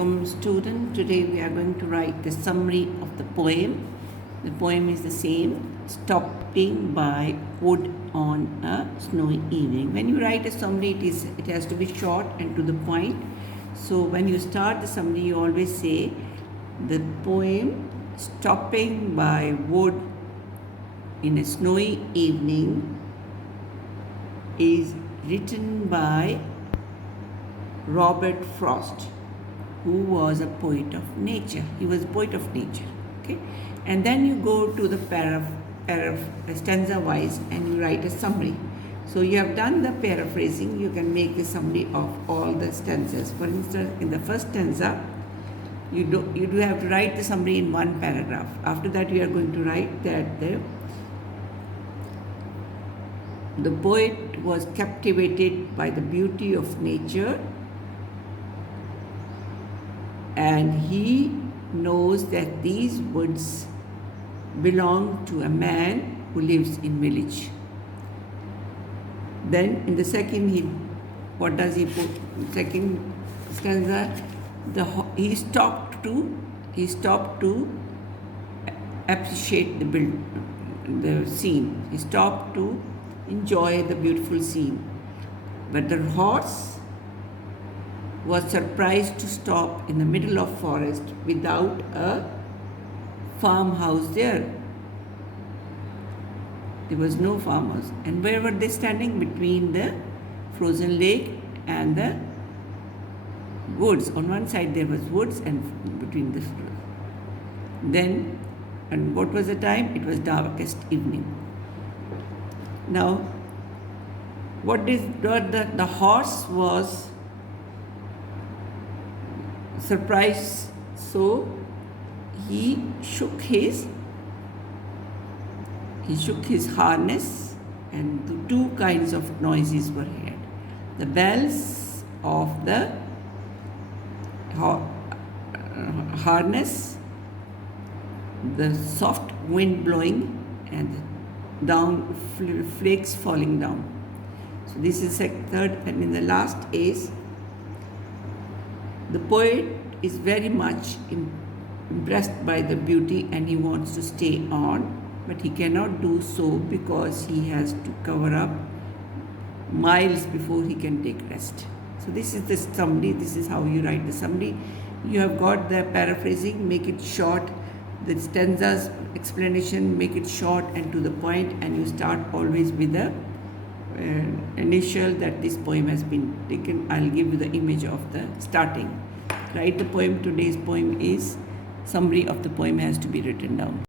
Welcome student. Today we are going to write the summary of the poem. The poem is the same, Stopping by Wood on a Snowy Evening. When you write a summary, it has to be short and to the point. So when you start the summary, you always say the poem Stopping by Wood in a Snowy Evening is written by Robert Frost, who was a poet of nature. He was a poet of nature. Okay, and then you go to the stanza wise and you write a summary. So you have done the paraphrasing. You can make a summary of all the stanzas. For instance, in the first stanza, you do have to write the summary in one paragraph. After that, you are going to write that the poet was captivated by the beauty of nature, and he knows that these woods belong to a man who lives in village. Then in the second, what does he put? Second stanza, he stopped to appreciate the scene. He stopped to enjoy the beautiful scene, but the horse was surprised to stop in the middle of forest without a farmhouse there. There was no farmhouse. And where were they standing? Between the frozen lake and the woods. On one side there was woods, and between the then, and what was the time? It was darkest evening. Now, the horse was surprised, so he shook his harness, and the two kinds of noises were heard: the bells of the harness, the soft wind blowing, and down flakes falling down. So this is third, and in the last is the poet is very much impressed by the beauty and he wants to stay on, but he cannot do so because he has to cover up miles before he can take rest. So this is the summary. This is how you write the summary. You have got the paraphrasing, make it short. The stanzas explanation, make it short and to the point, and you start always with the initial that this poem has been taken. I'll give you the image of the starting. Write the poem. Today's poem is summary of the poem has to be written down.